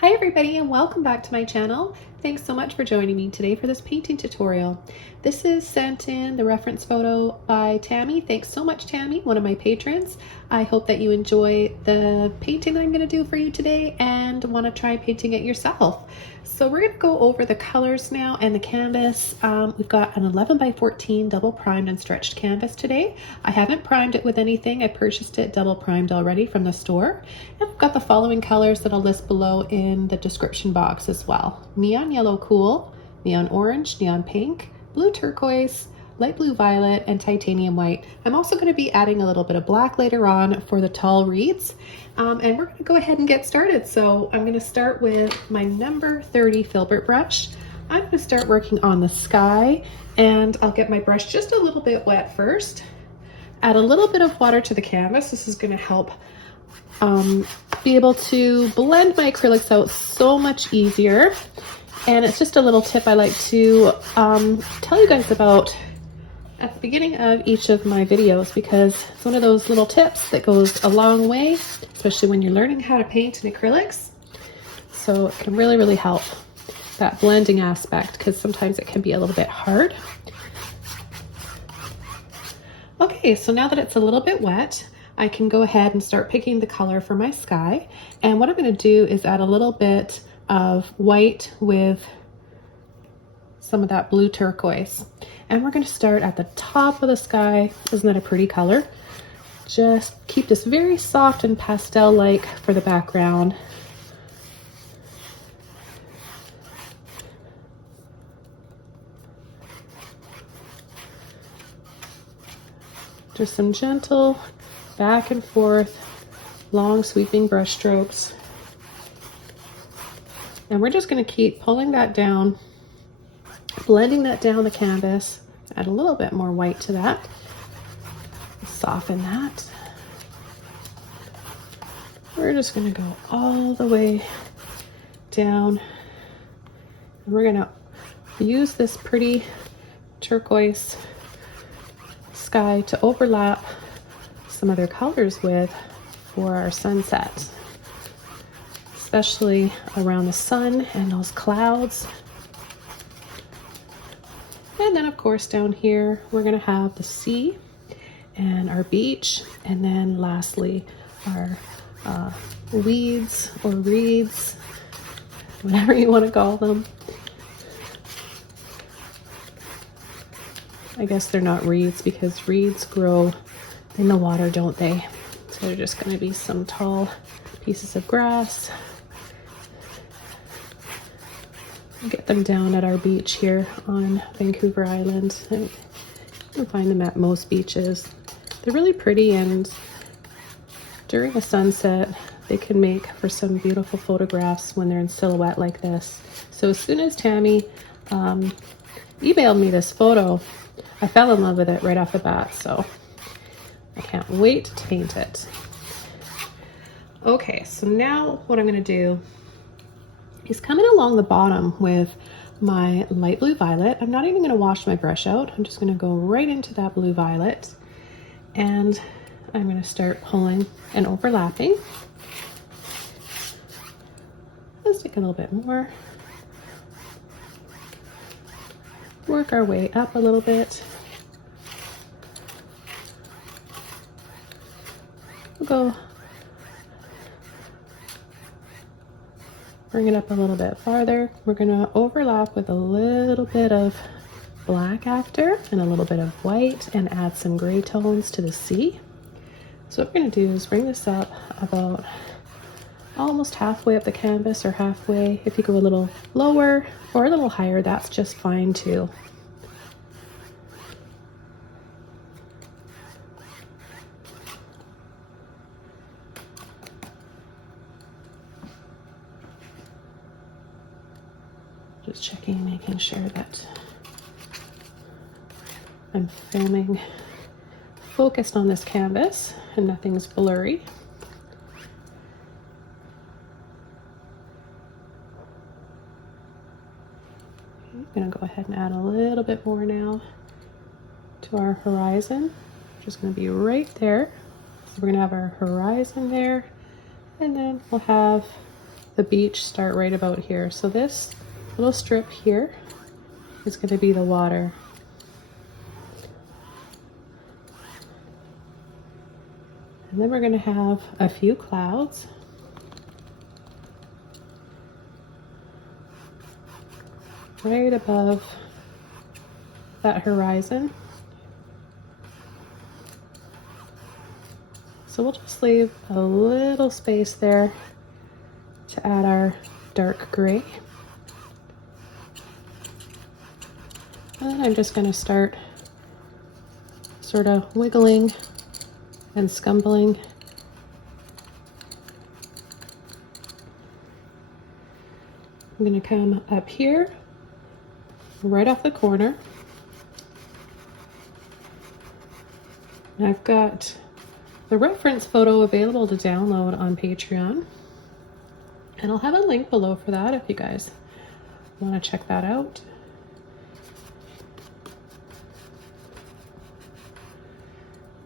Hi everybody and welcome back to my channel. Thanks so much for joining me today for this painting tutorial. This is sent in the reference photo by Tami. Thanks so much, Tami, one of my patrons. I hope that you enjoy the painting that I'm going to do for you today and want to try painting it yourself. So we're going to go over the colors now and the canvas. We've got an 11 by 14 double primed and stretched canvas today. I haven't primed it with anything. I purchased it double primed already from the store. And I've got the following colors that I'll list below in the description box as well. Neon yellow cool, neon orange, neon pink, blue turquoise, light blue violet, and titanium white. I'm also going to be adding a little bit of black later on for the tall reeds. And we're going to go ahead and get started. So I'm going to start with my number 30 filbert brush. I'm going to start working on the sky, and I'll get my brush just a little bit wet first. Add a little bit of water to the canvas. This is going to help be able to blend my acrylics out so much easier. And it's just a little tip I like to tell you guys about at the beginning of each of my videos, because it's one of those little tips that goes a long way, especially when you're learning how to paint in acrylics. So it can really, really help that blending aspect, because sometimes it can be a little bit hard. Okay, so now that it's a little bit wet, I can go ahead and start picking the color for my sky. And what I'm going to do is add a little bit of white with some of that blue turquoise. And we're going to start at the top of the sky. Isn't that a pretty color? Just keep this very soft and pastel-like for the background. Just some gentle back and forth, long sweeping brush strokes. And we're just going to keep pulling that down, blending that down the canvas. Add a little bit more white to that. Soften that. We're just going to go all the way down. And we're going to use this pretty turquoise sky to overlap some other colors with for our sunset, especially around the sun and those clouds. And then of course down here we're going to have the sea and our beach, and then lastly our weeds or reeds, whatever you want to call them. I guess they're not reeds because reeds grow in the water, don't they? So they're just going to be some tall pieces of grass. Get them down at our beach here on Vancouver Island. And you can find them at most beaches. They're really pretty, and during a sunset they can make for some beautiful photographs when they're in silhouette like this. So as soon as Tami emailed me this photo, I fell in love with it right off the bat, so I can't wait to paint it. Okay, so now what I'm going to do is coming along the bottom with my light blue violet. I'm not even going to wash my brush out. I'm just going to go right into that blue violet, and I'm going to start pulling and overlapping. Let's take a little bit more. Work our way up a little bit. We'll go bring it up a little bit farther. We're going to overlap with a little bit of black after and a little bit of white, and add some gray tones to the sea. So what we're going to do is bring this up about almost halfway up the canvas, or halfway. If you go a little lower or a little higher, that's just fine too. Just checking, making sure that I'm filming focused on this canvas and nothing's blurry. I'm going to go ahead and add a little bit more now to our horizon. Just going to be right there. So we're going to have our horizon there, and then we'll have the beach start right about here. So this little strip here is going to be the water. And then we're going to have a few clouds. Right above that horizon. So we'll just leave a little space there to add our dark gray. And then I'm just going to start sort of wiggling and scumbling. I'm going to come up here, right off the corner. And I've got the reference photo available to download on Patreon. And I'll have a link below for that if you guys want to check that out.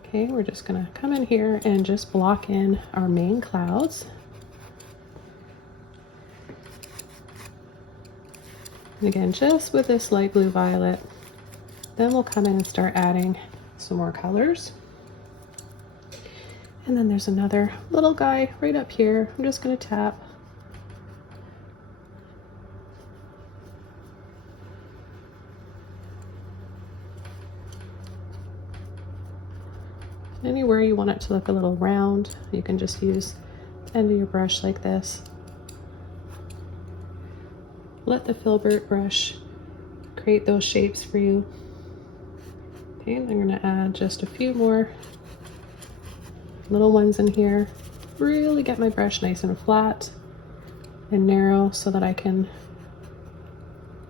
Okay, we're just going to come in here and just block in our main clouds. And again, just with this light blue violet, then we'll come in and start adding some more colors. And then there's another little guy right up here. I'm just going to tap. Anywhere you want it to look a little round, you can just use the end of your brush like this. Let the filbert brush create those shapes for you. Okay, and I'm going to add just a few more little ones in here. Really get my brush nice and flat and narrow so that I can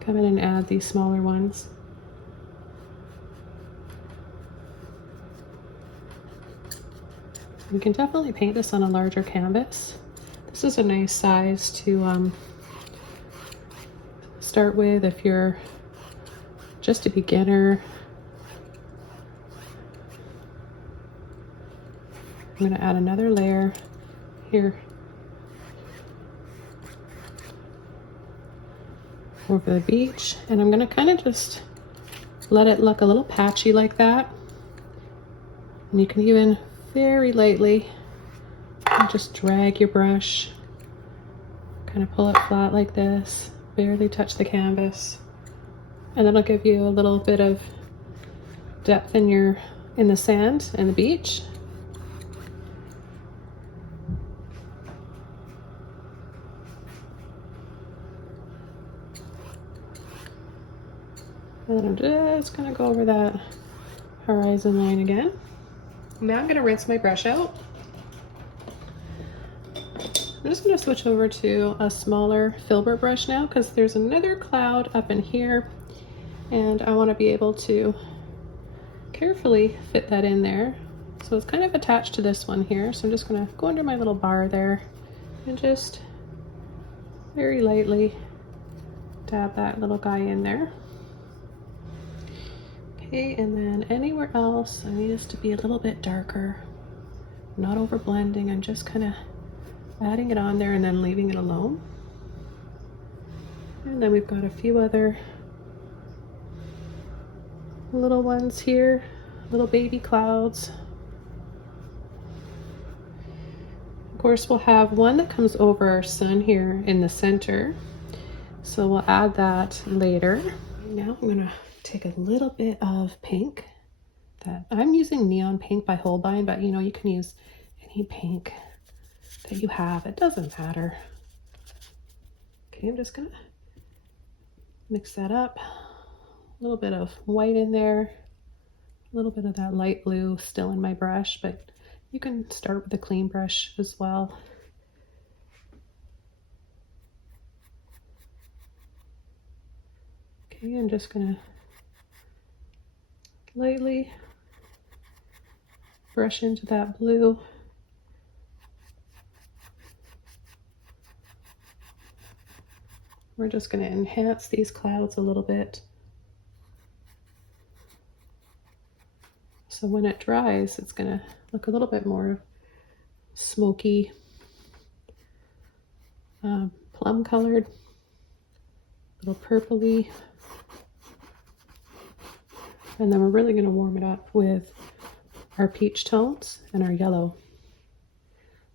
come in and add these smaller ones. You can definitely paint this on a larger canvas. This is a nice size to start with if you're just a beginner. I'm going to add another layer here over the beach, and I'm going to kind of just let it look a little patchy like that. And you can even very lightly just drag your brush, kind of pull it flat like this, barely touch the canvas, and that'll give you a little bit of depth in the sand and the beach. And then I'm just going to go over that horizon line again. Now I'm going to rinse my brush out. I'm just going to switch over to a smaller filbert brush now because there's another cloud up in here and I want to be able to carefully fit that in there. So it's kind of attached to this one here. So I'm just going to go under my little bar there and just very lightly dab that little guy in there. Okay, and then anywhere else, I need this to be a little bit darker. I'm not over blending, I'm just kind of adding it on there and then leaving it alone. And then we've got a few other little ones here, little baby clouds. Of course, we'll have one that comes over our sun here in the center. So we'll add that later. Now I'm gonna take a little bit of pink. That I'm using neon pink by Holbein, but you know, you can use any pink that you have. It doesn't matter. Okay, I'm just gonna mix that up. A little bit of white in there, a little bit of that light blue still in my brush, but you can start with a clean brush as well. Okay, I'm just gonna lightly brush into that blue. We're just going to enhance these clouds a little bit. So when it dries, it's going to look a little bit more smoky, plum colored, a little purpley. And then we're really going to warm it up with our peach tones and our yellow.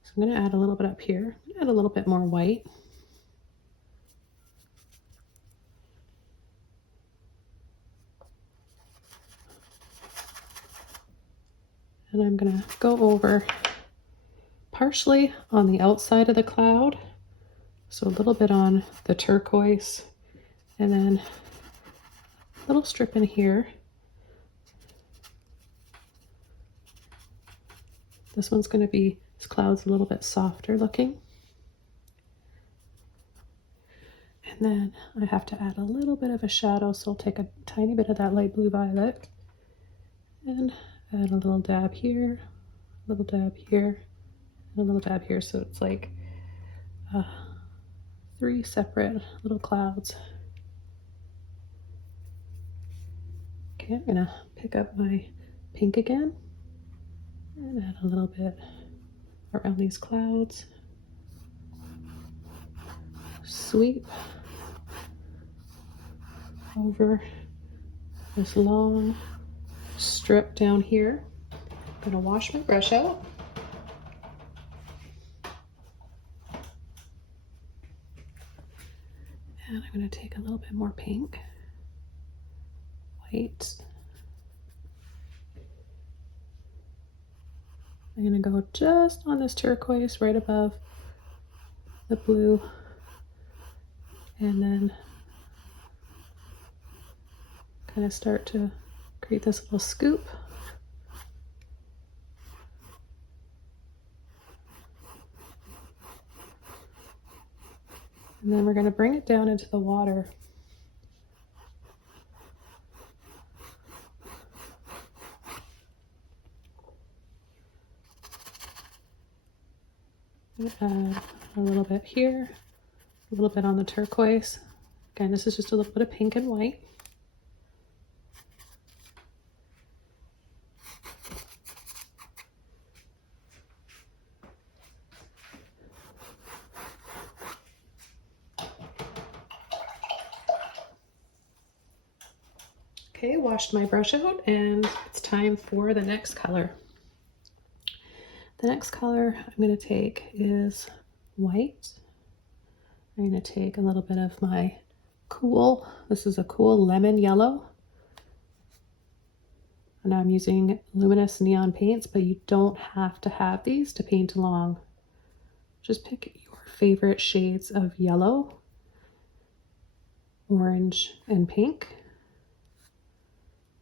So I'm going to add a little bit up here, add a little bit more white. And I'm going to go over partially on the outside of the cloud, so a little bit on the turquoise, and then a little strip in here. This one's going to be, this cloud's a little bit softer looking. And then I have to add a little bit of a shadow, so I'll take a tiny bit of that light blue violet and add a little dab here, a little dab here, and a little dab here, so it's like 3 separate little clouds. Okay, I'm gonna pick up my pink again and add a little bit around these clouds. Sweep over this long strip down here. I'm gonna wash my brush out. And I'm going to take a little bit more pink, white. I'm going to go just on this turquoise right above the blue, and then kind of start to create this little scoop. And then we're going to bring it down into the water. Add a little bit here, a little bit on the turquoise. Again, this is just a little bit of pink and white. Okay, washed my brush out, and it's time for the next color. The next color I'm going to take is white. I'm going to take a little bit of my cool, this is a cool lemon yellow. And I'm using luminous neon paints, but you don't have to have these to paint along. Just pick your favorite shades of yellow, orange, and pink,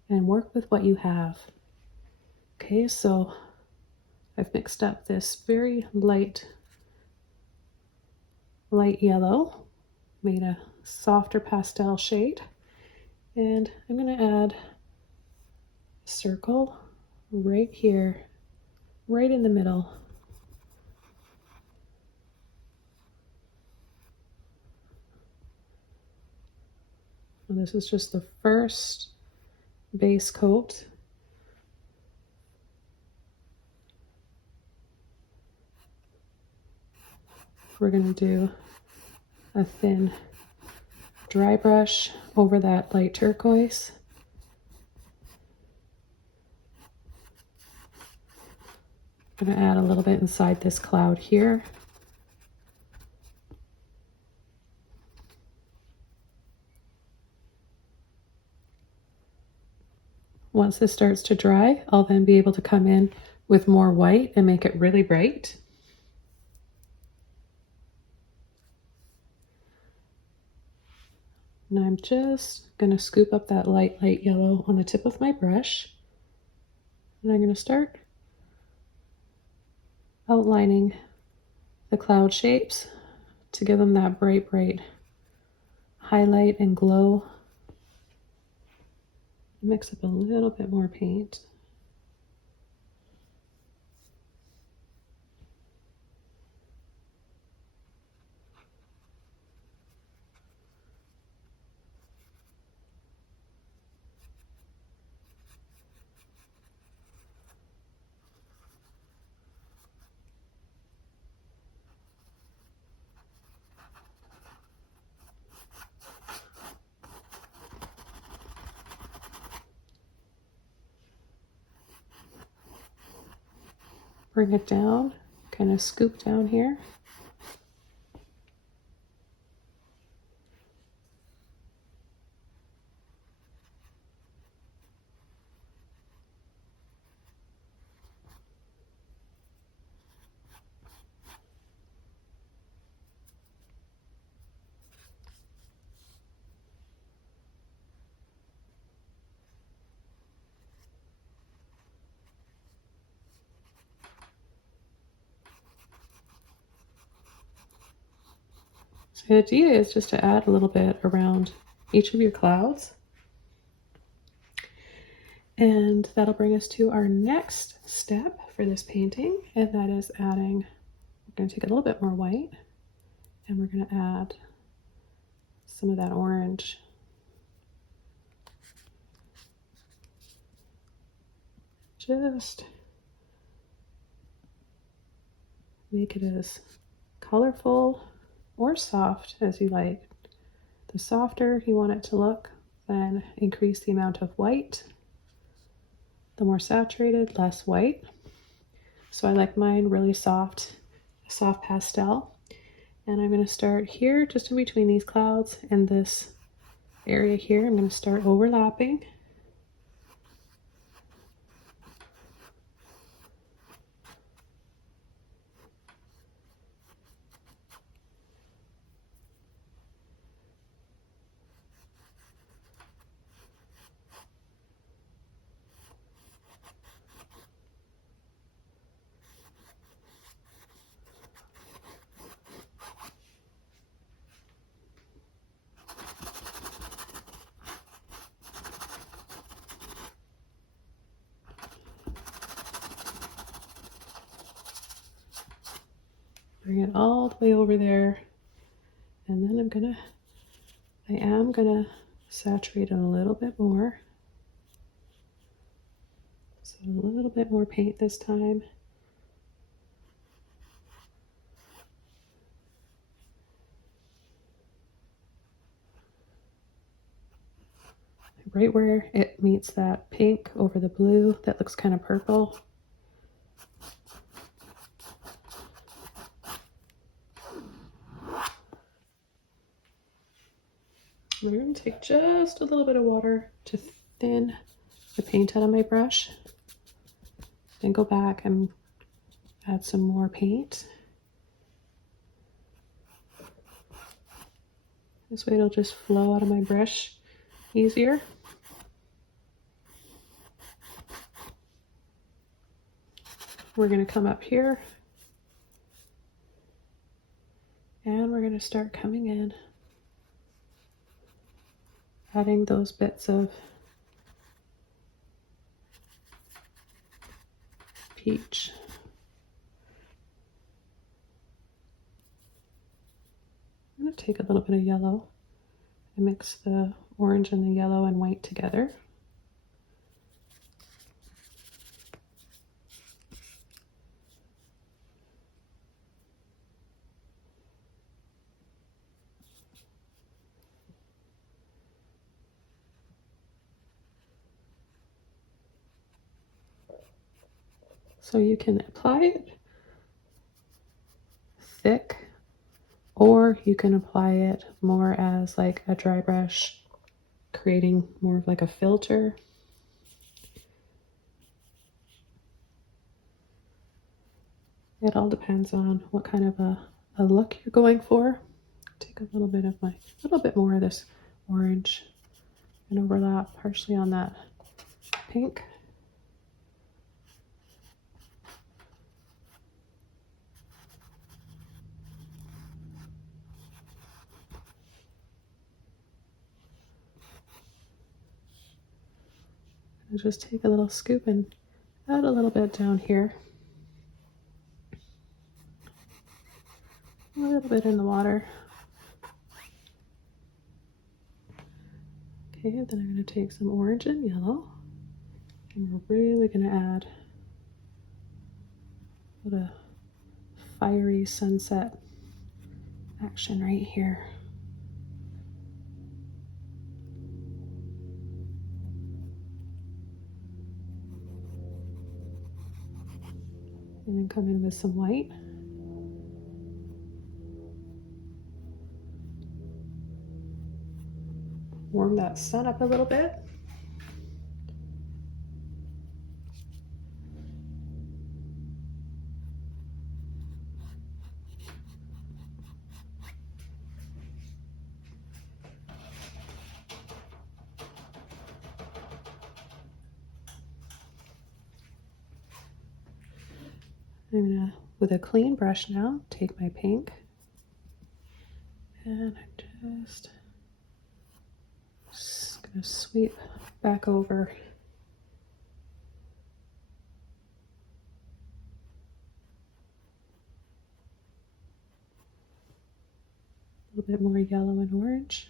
and work with what you have. Okay, so I've mixed up this very light yellow, made a softer pastel shade, and I'm going to add a circle right here, right in the middle. And this is just the first base coat. We're going to do a thin dry brush over that light turquoise. I'm going to add a little bit inside this cloud here. Once this starts to dry, I'll then be able to come in with more white and make it really bright. And I'm just going to scoop up that light yellow on the tip of my brush. And I'm going to start outlining the cloud shapes to give them that bright highlight and glow. Mix up a little bit more paint. bring it down, kind of scoop down here. So the idea is just to add a little bit around each of your clouds. And that'll bring us to our next step for this painting, and that is adding, we're going to take a little bit more white, and we're going to add some of that orange. Just make it as colorful or soft as you like. The softer you want it to look, then increase the amount of white. The more saturated, less white. So I like mine really soft, soft pastel. And I'm going to start here, just in between these clouds and this area here. I'm going to start overlapping. Bring it all the way over there, and then I am gonna saturate it a little bit more. So a little bit more paint this time. Right where it meets that pink over the blue, that looks kind of purple. I'm going to take just a little bit of water to thin the paint out of my brush. Then go back and add some more paint. This way it'll just flow out of my brush easier. We're going to come up here and we're going to start coming in, adding those bits of peach. I'm going to take a little bit of yellow and mix the orange and the yellow and white together. So you can apply it thick, or you can apply it more as like a dry brush, creating more of like a filter. It all depends on what kind of a look you're going for. Take a little bit more of this orange and overlap partially on that pink. And just take a little scoop and add a little bit down here. A little bit in the water. Okay, then I'm going to take some orange and yellow, and we're really going to add a little fiery sunset action right here. And then come in with some white. Warm that sun up a little bit. I'm gonna, with a clean brush now, take my pink and I'm just gonna sweep back over. A little bit more yellow and orange.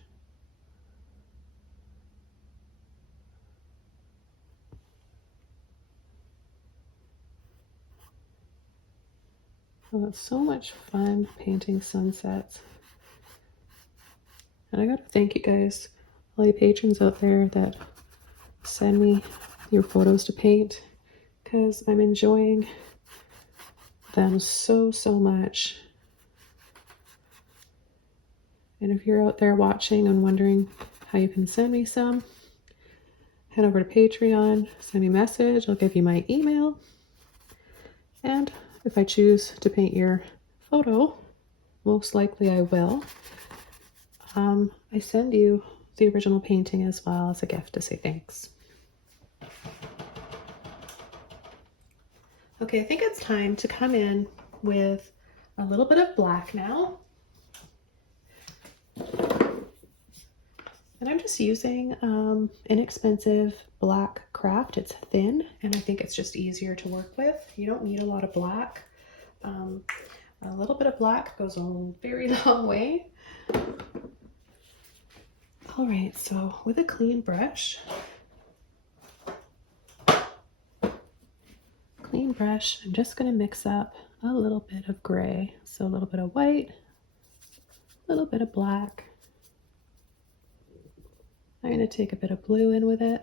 Oh, it's so much fun painting sunsets. And I gotta thank you guys, all you patrons out there that send me your photos to paint, because I'm enjoying them so much. And if you're out there watching and wondering how you can send me some, head over to Patreon, send me a message, I'll give you my email. And if I choose to paint your photo, most likely I will, I send you the original painting as well as a gift to say thanks. Okay, I think it's time to come in with a little bit of black now. And I'm just using inexpensive black craft. It's thin and I think it's just easier to work with. You don't need a lot of black. A little bit of black goes a very long way. All right, so with a clean brush, I'm just gonna mix up a little bit of gray. So a little bit of white, a little bit of black. I'm going to take a bit of blue in with it.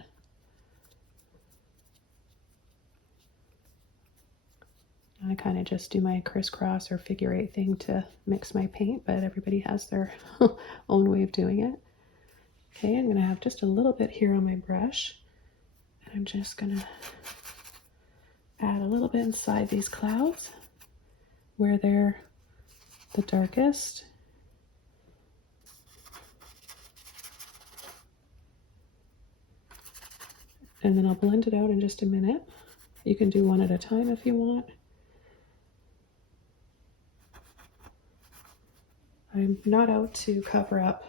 I kind of just do my crisscross or figure eight thing to mix my paint, but everybody has their own way of doing it. Okay, I'm going to have just a little bit here on my brush. And I'm just going to add a little bit inside these clouds where they're the darkest. And then I'll blend it out in just a minute. You can do one at a time if you want. I'm not out to cover up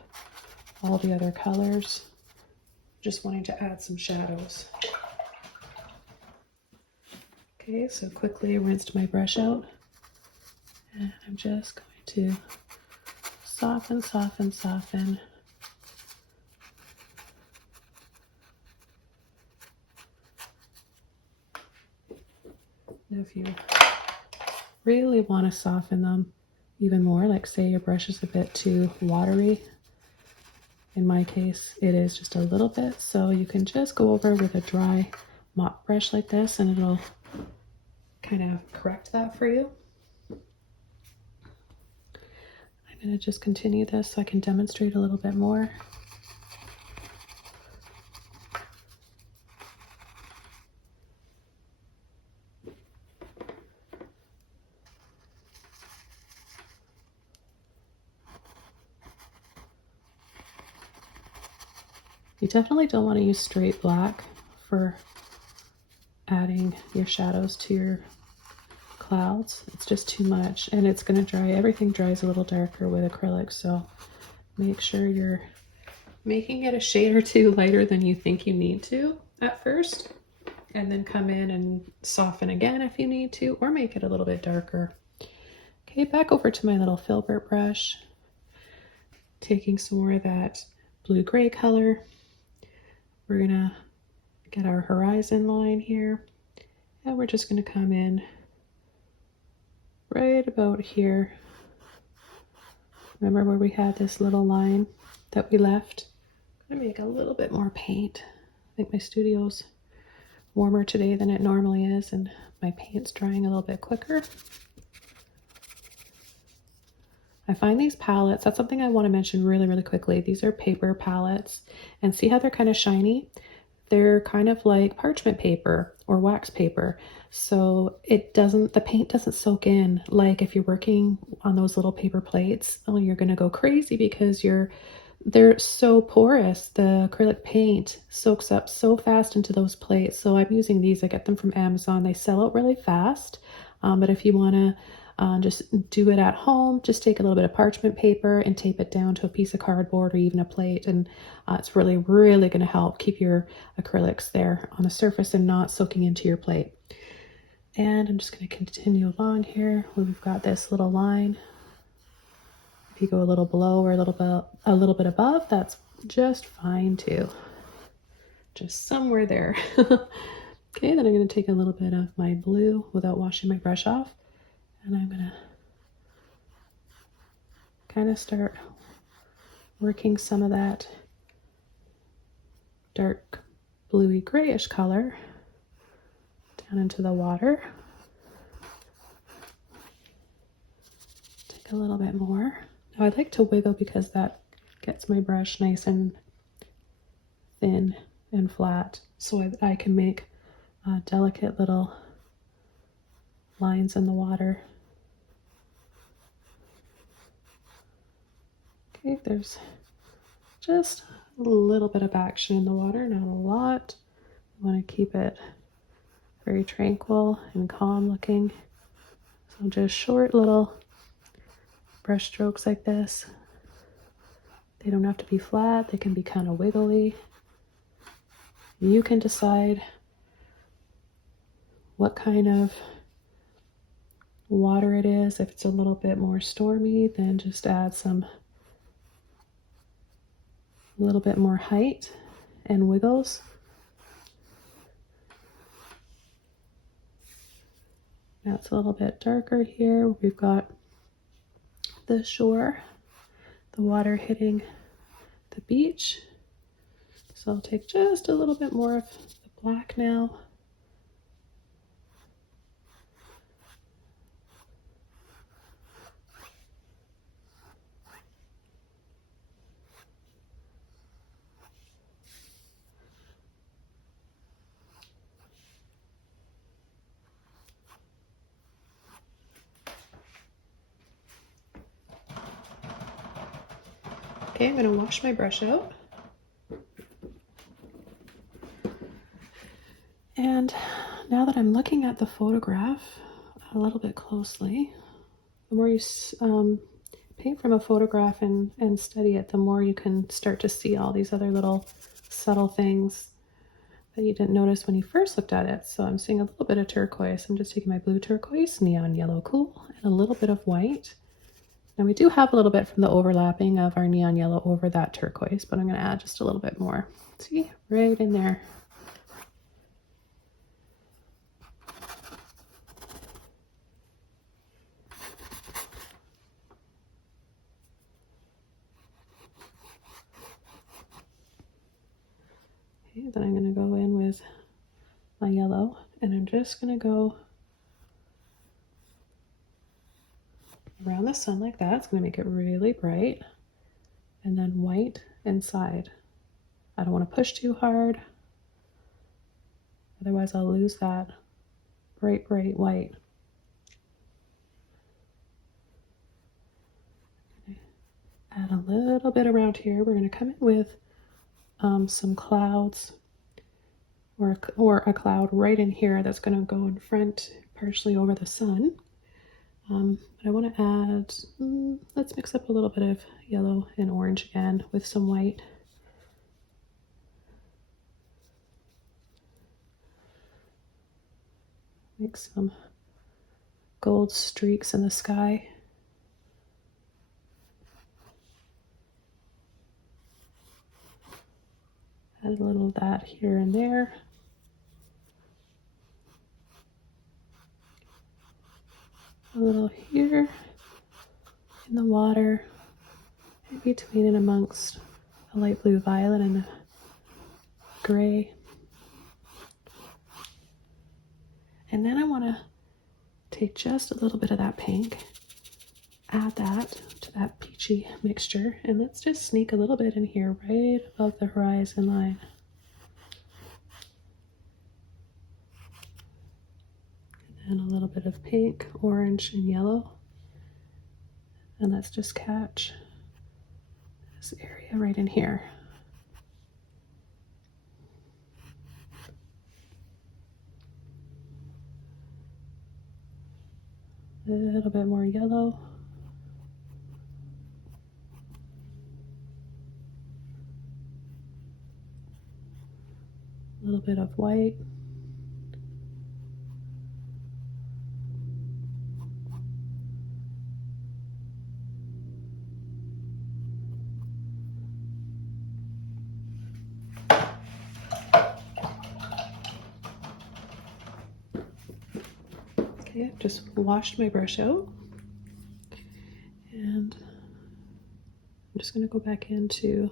all the other colors, just wanting to add some shadows. Okay, so quickly I rinsed my brush out, and I'm just going to soften. If you really want to soften them even more, like say your brush is a bit too watery, in my case it is just a little bit, so you can just go over with a dry mop brush like this and it'll kind of correct that for you. I'm going to just continue this so I can demonstrate a little bit more. You definitely don't want to use straight black for adding your shadows to your clouds. It's just too much and it's going to dry. Everything dries a little darker with acrylic, so make sure you're making it a shade or two lighter than you think you need to at first, and then come in and soften again if you need to, or make it a little bit darker. Okay, back over to my little filbert brush, taking some more of that blue-gray color. We're gonna get our horizon line here, and we're just gonna come in right about here. Remember where we had this little line that we left? I'm gonna make a little bit more paint. I think my studio's warmer today than it normally is, and my paint's drying a little bit quicker. I find these palettes, that's something I want to mention really, really quickly. These are paper palettes, and see how they're kind of shiny? They're kind of like parchment paper or wax paper. So the paint doesn't soak in. Like if you're working on those little paper plates, oh, you're going to go crazy because they're so porous. The acrylic paint soaks up so fast into those plates. So I'm using these. I get them from Amazon. They sell out really fast. But if you want to just do it at home, just take a little bit of parchment paper and tape it down to a piece of cardboard or even a plate. And it's really, really going to help keep your acrylics there on the surface and not soaking into your plate. And I'm just going to continue along here where we've got this little line. If you go a little below or a little bit above, that's just fine too. Just somewhere there. Okay, then I'm going to take a little bit of my blue without washing my brush off. And I'm going to kind of start working some of that dark bluey grayish color down into the water. Take a little bit more. Now I like to wiggle because that gets my brush nice and thin and flat so I can make delicate little lines in the water. Okay, there's just a little bit of action in the water, not a lot. I want to keep it very tranquil and calm looking. So just short little brush strokes like this. They don't have to be flat, they can be kind of wiggly. You can decide what kind of water it is. If it's a little bit more stormy, then just add a little bit more height and wiggles. Now it's a little bit darker here. We've got the shore, the water hitting the beach. So I'll take just a little bit more of the black now. Okay, I'm going to wash my brush out. And now that I'm looking at the photograph a little bit closely, the more you paint from a photograph and study it, the more you can start to see all these other little subtle things that you didn't notice when you first looked at it. So I'm seeing a little bit of turquoise. I'm just taking my blue turquoise, neon yellow cool, and a little bit of white. Now we do have a little bit from the overlapping of our neon yellow over that turquoise, but I'm going to add just a little bit more. See, right in there. Okay, then I'm going to go in with my yellow, and I'm just going to go around the sun like that. It's going to make it really bright, and then white inside. I don't want to push too hard, otherwise I'll lose that bright white. Add a little bit around here. We're going to come in with some clouds or a cloud right in here that's going to go in front partially over the sun. But I want to add, let's mix up a little bit of yellow and orange again with some white. Make some gold streaks in the sky. Add a little of that here and there. A little here in the water, in between and amongst the light blue violet and the gray. And then I want to take just a little bit of that pink, add that to that peachy mixture, and let's just sneak a little bit in here right above the horizon line. And a little bit of pink, orange, and yellow. And let's just catch this area right in here. A little bit more yellow. A little bit of white. Okay, I've just washed my brush out. And I'm just going to go back into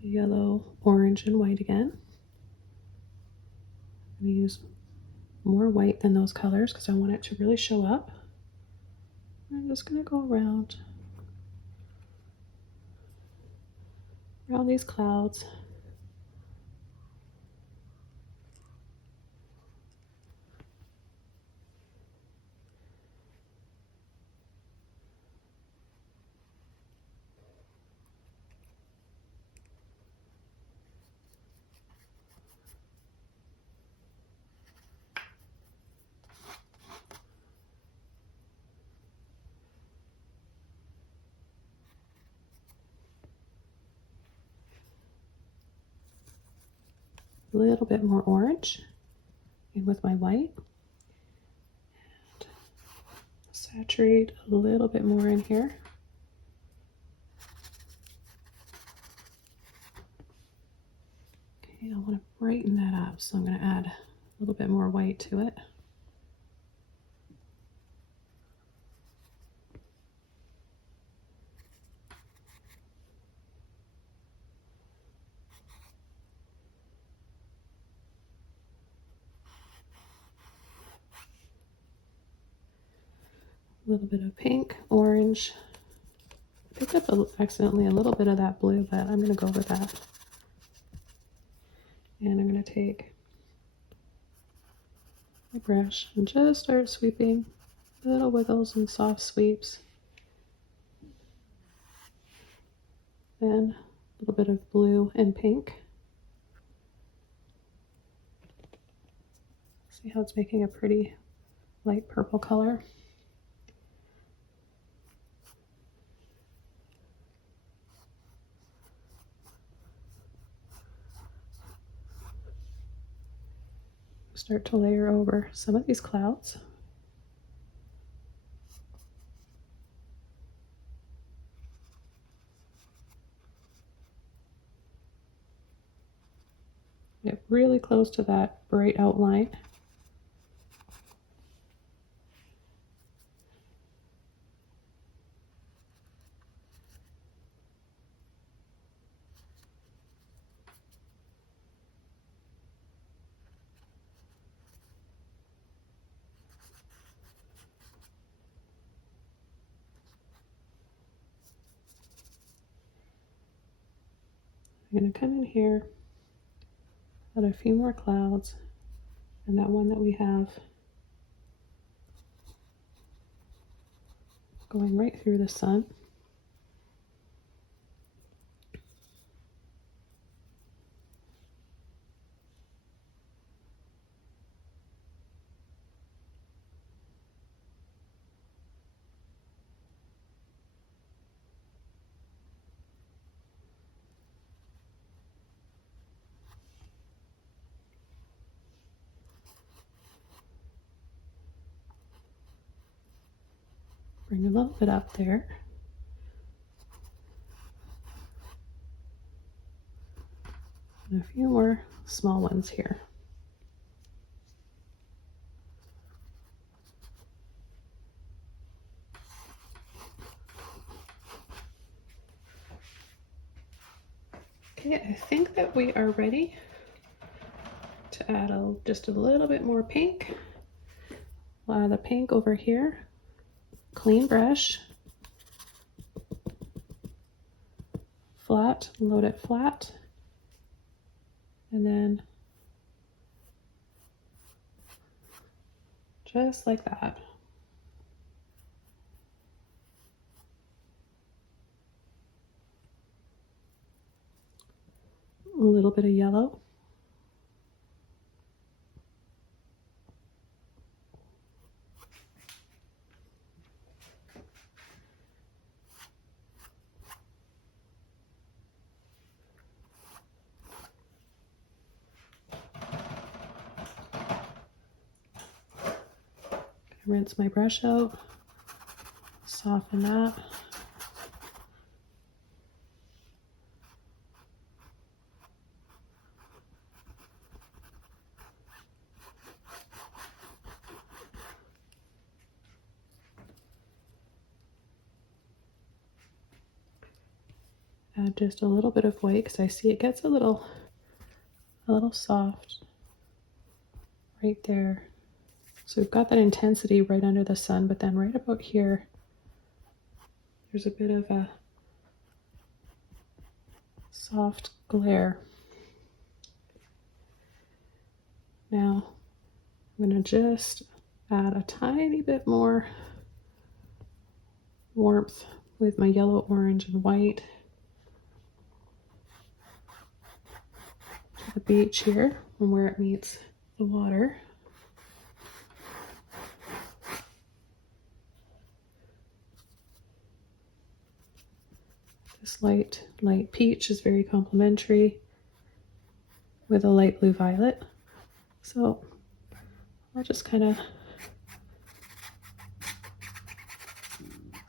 the yellow, orange, and white again. I'm going to use more white than those colors because I want it to really show up. I'm just going to go around these clouds. A little bit more orange in with my white. And saturate a little bit more in here. Okay, I want to brighten that up, so I'm going to add a little bit more white to it. A little bit of pink, orange. Picked up accidentally a little bit of that blue, but I'm going to go with that. And I'm going to take my brush and just start sweeping, little wiggles and soft sweeps. Then a little bit of blue and pink. See how it's making a pretty light purple color. Start to layer over some of these clouds. Get really close to that bright outline. I'm going to come in here, add a few more clouds, and that one that we have going right through the sun. Bring a little bit up there. And a few more small ones here. Okay, I think that we are ready to to add just a little bit more pink. I'll add the pink over here. Clean brush. Flat, load it flat. And then just like that. A little bit of yellow. Rinse my brush out, soften that. Add just a little bit of white because I see it gets a little soft right there. So we've got that intensity right under the sun, but then right about here, there's a bit of a soft glare. Now I'm going to just add a tiny bit more warmth with my yellow, orange, and white to the beach here from where it meets the water. This light peach is very complementary with a light blue violet. So I'll just kind of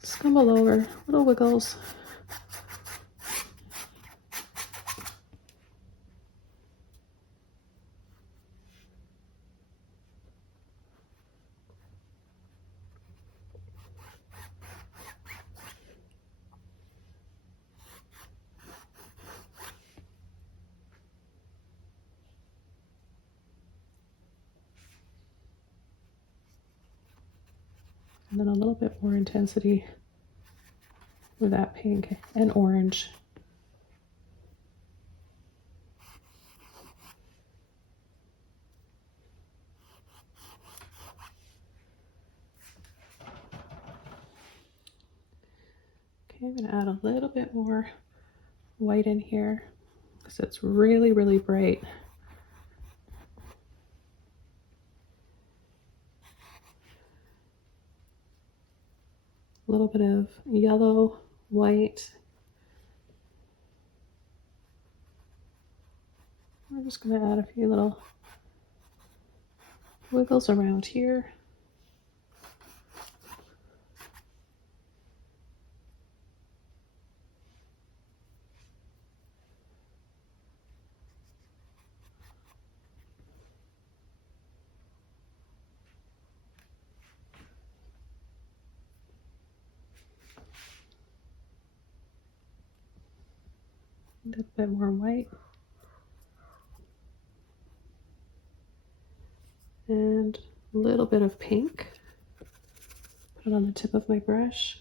scumble over, little wiggles. And then a little bit more intensity with that pink and orange. Okay, I'm going to add a little bit more white in here because it's really, really bright. A little bit of yellow, white. We're just going to add a few little wiggles around here. A little bit more white. And a little bit of pink. Put it on the tip of my brush.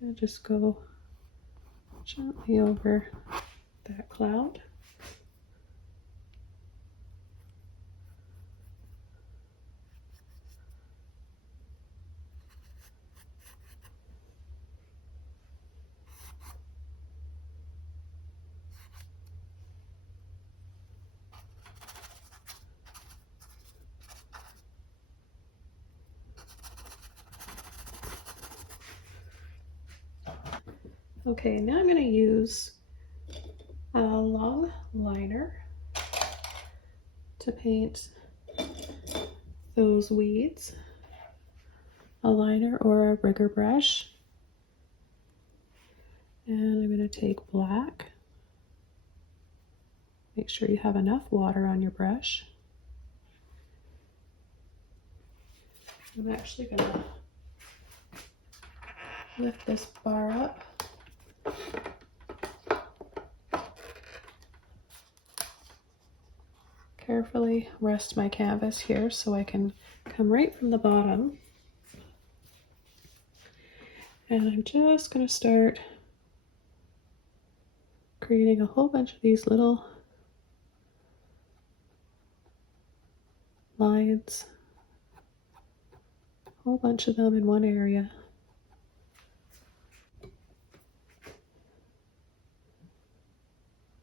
And just go gently over that cloud. Okay, now I'm going to use a long liner to paint those weeds. A liner or a rigger brush. And I'm going to take black. Make sure you have enough water on your brush. I'm actually going to lift this bar up. carefully rest my canvas here so I can come right from the bottom. And I'm just going to start creating a whole bunch of these little lines, a whole bunch of them in one area.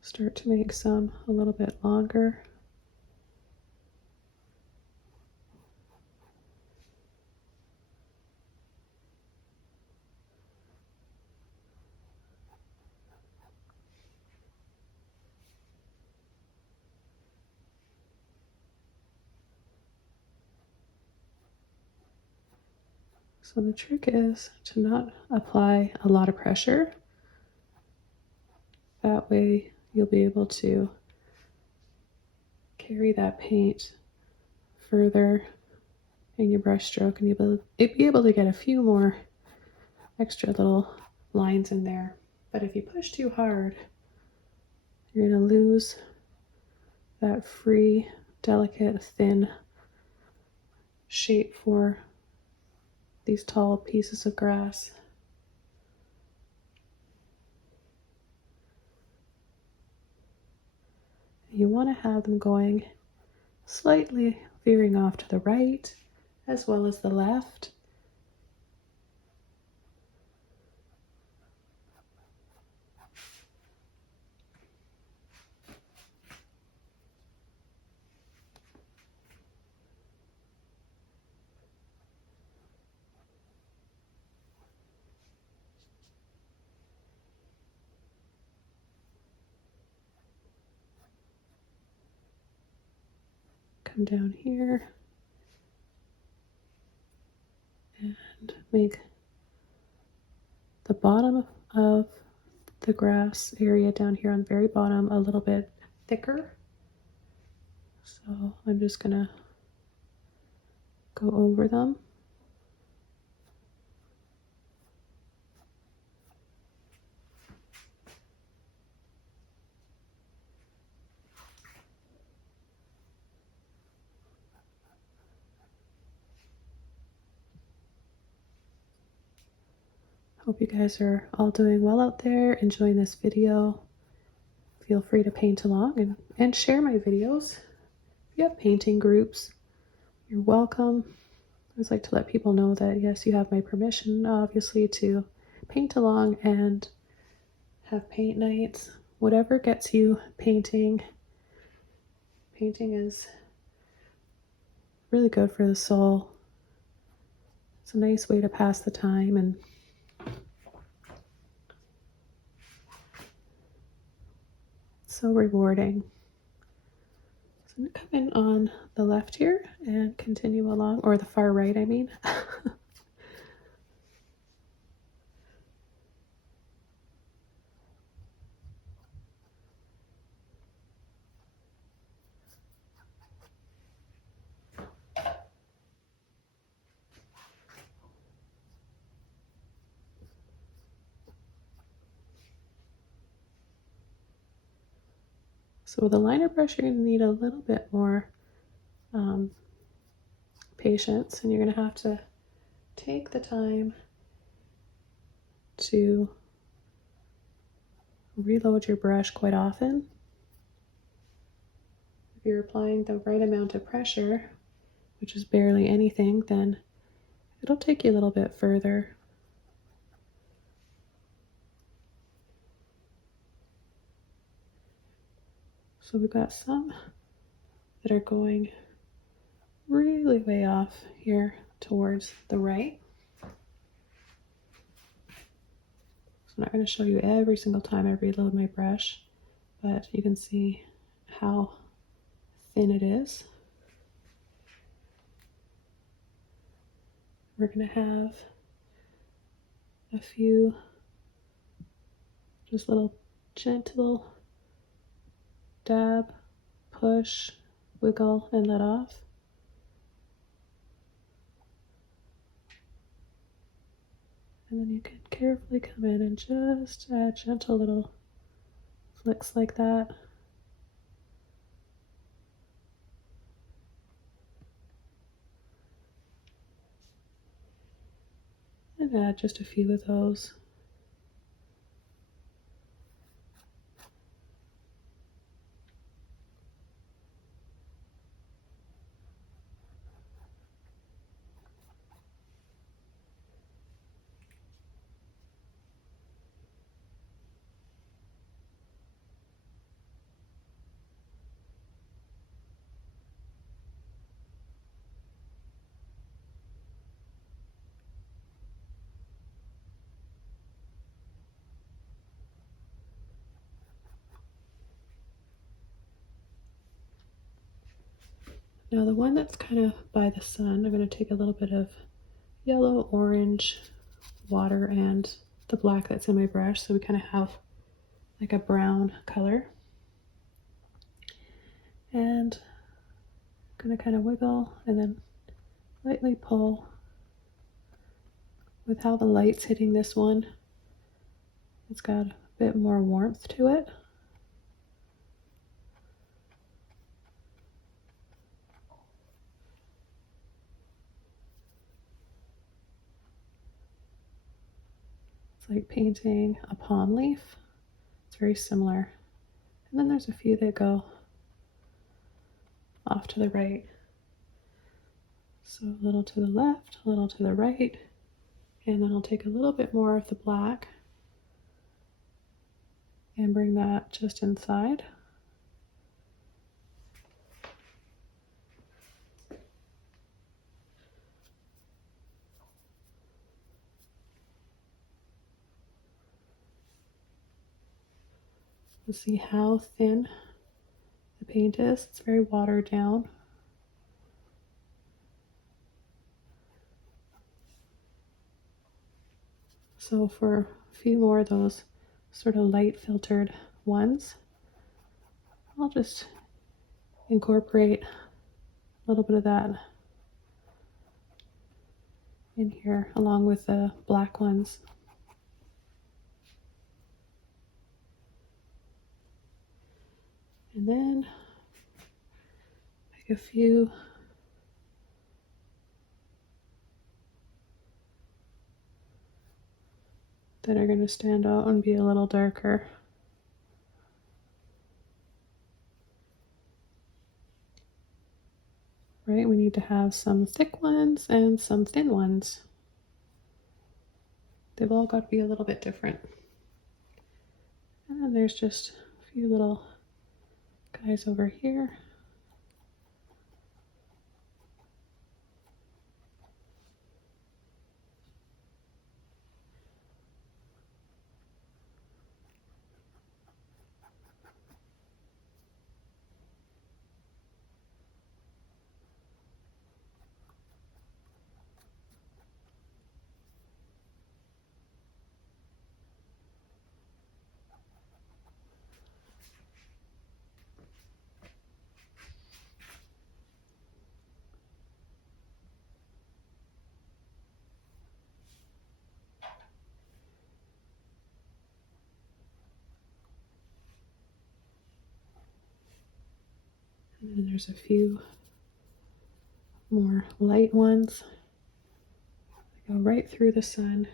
Start to make some a little bit longer. So the trick is to not apply a lot of pressure. That way you'll be able to carry that paint further in your brush stroke, and you'll be able to get a few more extra little lines in there. But if you push too hard, you're going to lose that free, delicate, thin shape for these tall pieces of grass. You want to have them going slightly veering off to the right as well as the left. Come down here and make the bottom of the grass area down here on the very bottom a little bit thicker. So I'm just gonna go over them. Hope you guys are all doing well out there, enjoying this video. Feel free to paint along and share my videos. If you have painting groups, you're welcome. I always like to let people know that yes, you have my permission, obviously, to paint along and have paint nights. Whatever gets you painting. Painting is really good for the soul. It's a nice way to pass the time, and so rewarding. So I'm going to come in on the left here and continue along, or the far right, I mean. So with a liner brush, you're going to need a little bit more patience, and you're going to have to take the time to reload your brush quite often. If you're applying the right amount of pressure, which is barely anything, then it'll take you a little bit further. So we've got some that are going really way off here towards the right. So I'm not going to show you every single time I reload my brush, but you can see how thin it is. We're going to have a few just little gentle dab, push, wiggle, and let off. And then you can carefully come in and just add gentle little flicks like that. and add just a few of those. Now the one that's kind of by the sun, I'm going to take a little bit of yellow, orange, water, and the black that's in my brush, so we kind of have like a brown color. And I'm going to kind of wiggle and then lightly pull. With how the light's hitting this one, it's got a bit more warmth to it. It's like painting a palm leaf. It's very similar. And then there's a few that go off to the right. So a little to the left, a little to the right, and then I'll take a little bit more of the black and bring that just inside. You see how thin the paint is. It's very watered down. So for a few more of those sort of light filtered ones, I'll just incorporate a little bit of that in here along with the black ones. And then pick a few that are going to stand out and be a little darker. Right, we need to have some thick ones and some thin ones. They've all got to be a little bit different. And then there's just a few little guys over here. And then there's a few more light ones. They go right through the sun.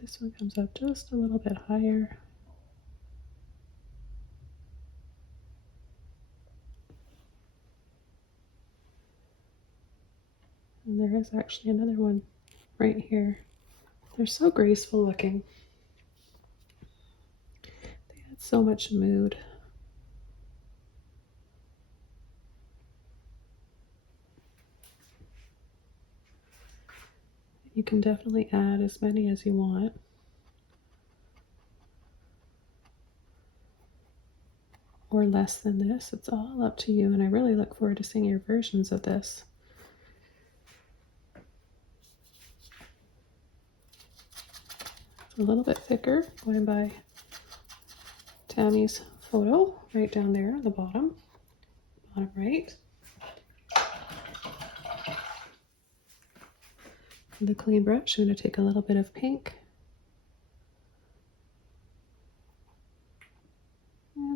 This one comes up just a little bit higher. And there is actually another one right here. They're so graceful looking. They add so much mood. You can definitely add as many as you want. Or less than this. It's all up to you, and I really look forward to seeing your versions of this. It's a little bit thicker, going by Tami's photo right down there at the bottom right. With the clean brush, I'm going to take a little bit of pink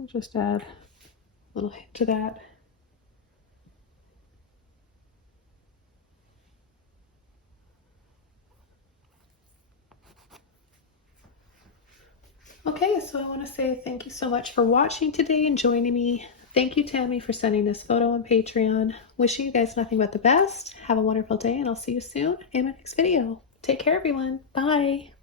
I'll just add a little hint to that. Okay, so I want to say thank you so much for watching today and joining me. Thank you, Tami, for sending this photo on Patreon. Wishing you guys nothing but the best. Have a wonderful day, and I'll see you soon in my next video. Take care, everyone. Bye.